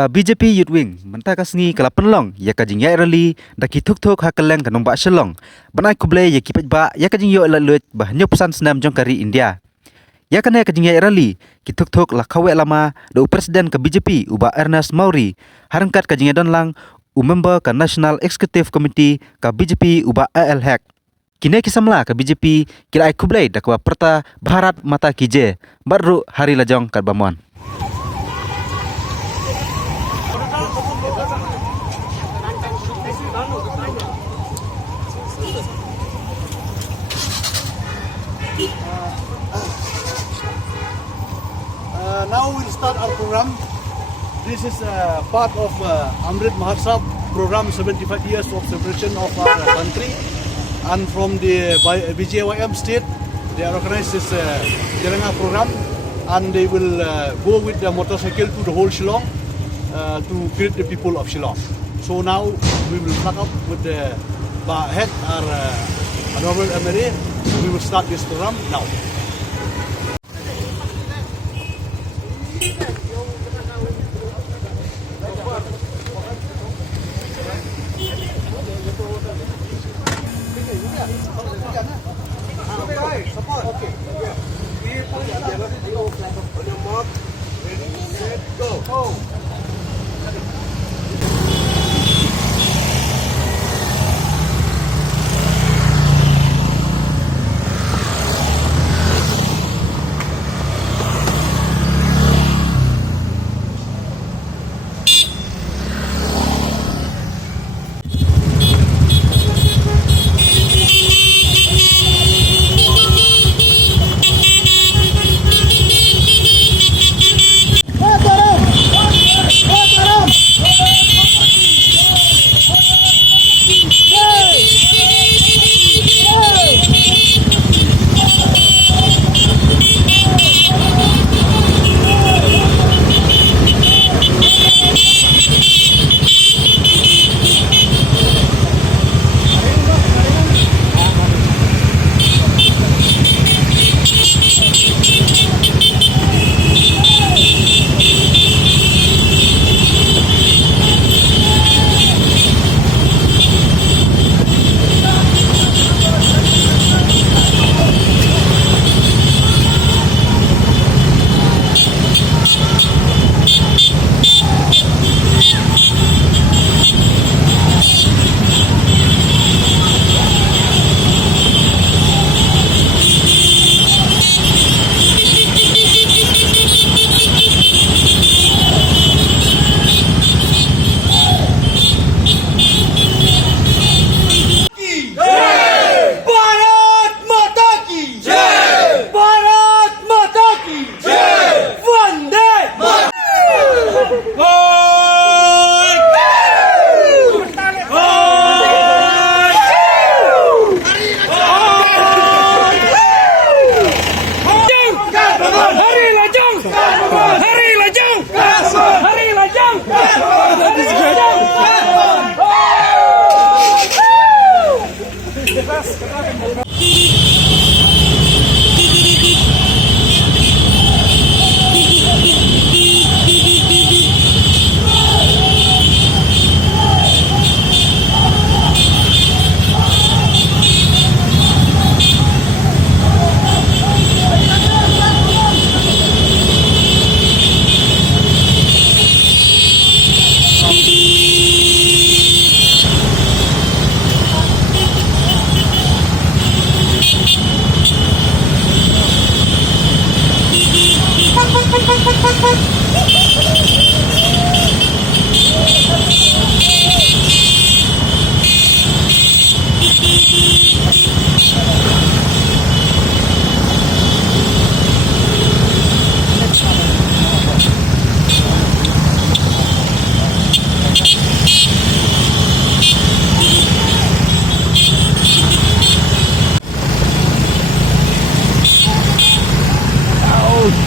ka BJP Youth Wing menta ka sngi kala penlong ya ka jing ya rally daki thuk hakaleng kanong ba shalong banai kuble ya kipet ba ya ka jing yo la lut bah nyo pesan senam jong kari India ya kana ka jing ya rally ki thuk la khawe lama do presiden ka BJP uba Ernest Mauri harangkat ka jing don lang member ka National Executive Committee ka BJP uba AL Hack kine kisamla ka BJP kira ai kuble dakwa perta Bharat Mata Ki Jai baru hari lajong ka bamuan. Now we'll start our program. This is part of Amrit Mahotsav program, 75 years of celebration of our country. And from the BJYM state, they organize this Tiranga program, and they will go with the motorcycle to the whole Shillong to greet the people of Shillong. So now we will start up with the head, our Honorable MLA. We will start this program now.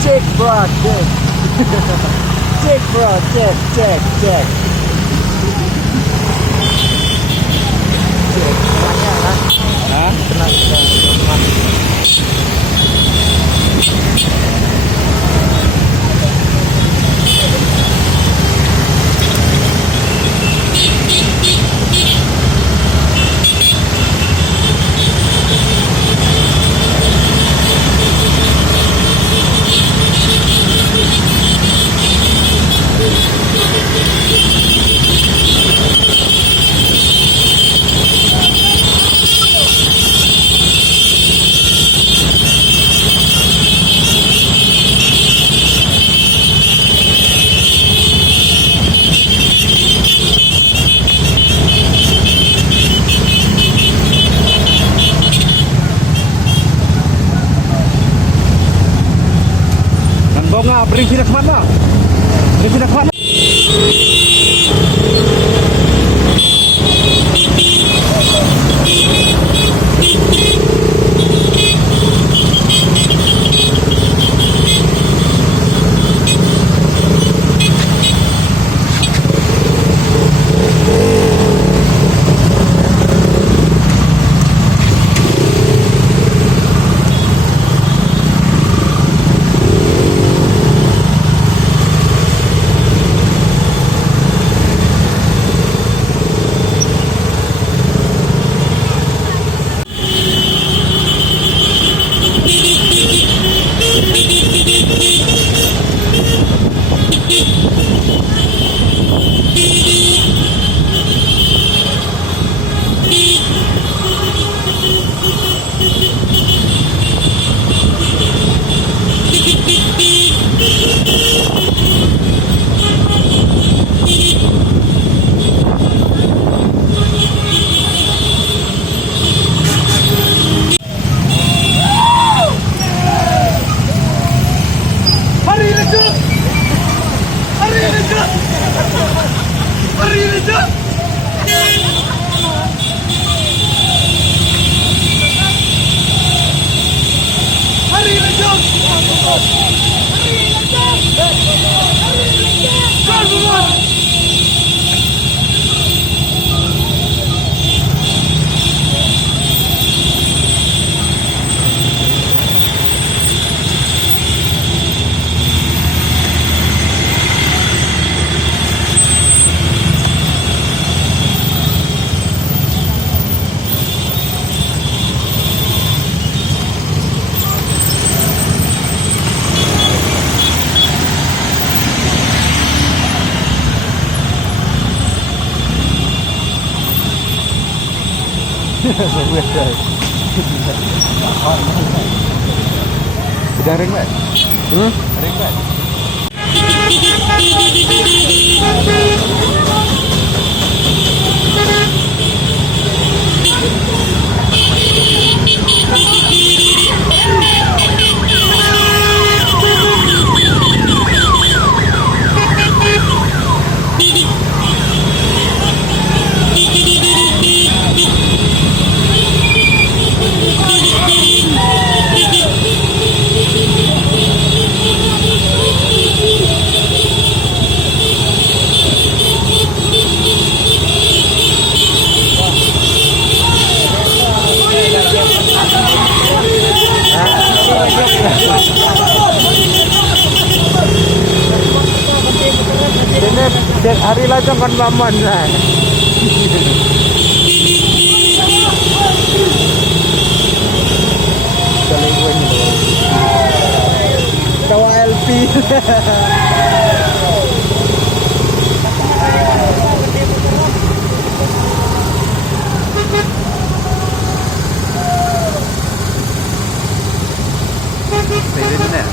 Check bro, check. Check bro, check. Check. Tenangnya lah. Tenang. bring pindah ke mana? Bring pindah ke mana? Sedang ring kan? Ring kan? Dek hari lajang kan baman lah. Kawa LP. Pwede na na.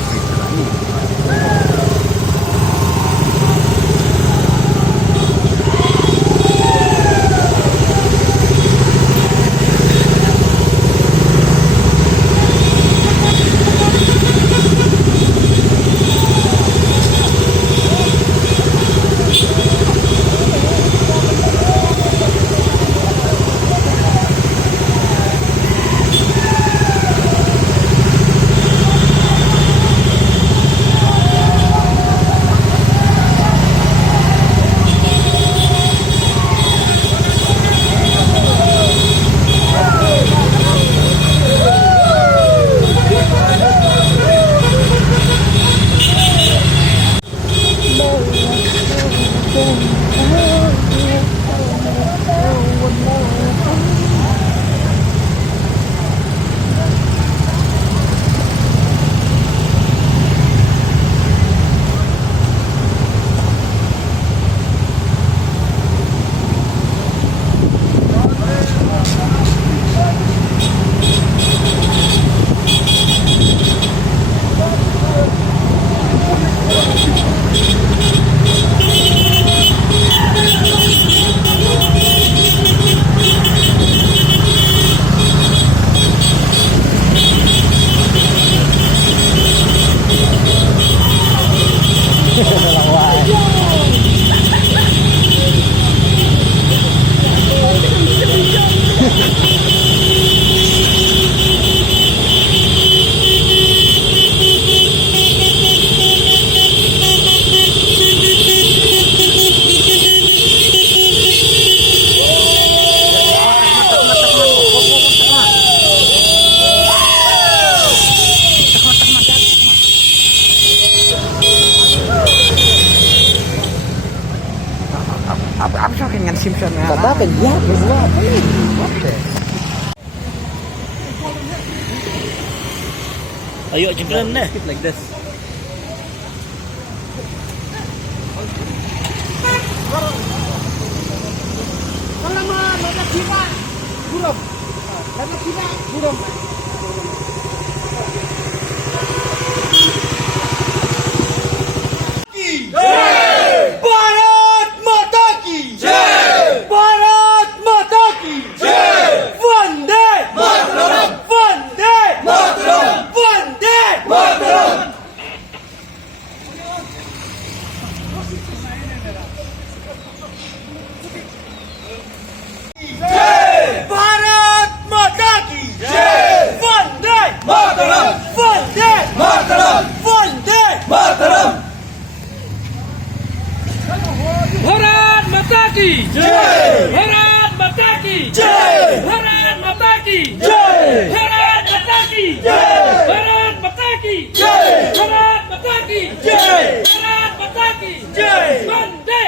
Apa saking dengan Simpson? Apa ya? Ayo jengkelan deh. Like this. Bharat माता की जय, भारत माता की जय, वंदे मातरम, वंदे मातरम, वंदे मातरम। भारत माता की जय, वंदे मातरम, वंदे मातरम, वंदे मातरम। भारत माता की जय, भारत माता की जय, भारत माता की जय, भारत माता की जय, भारत माता की जय, भारत माता की जय, भारत माता की जय, वंदे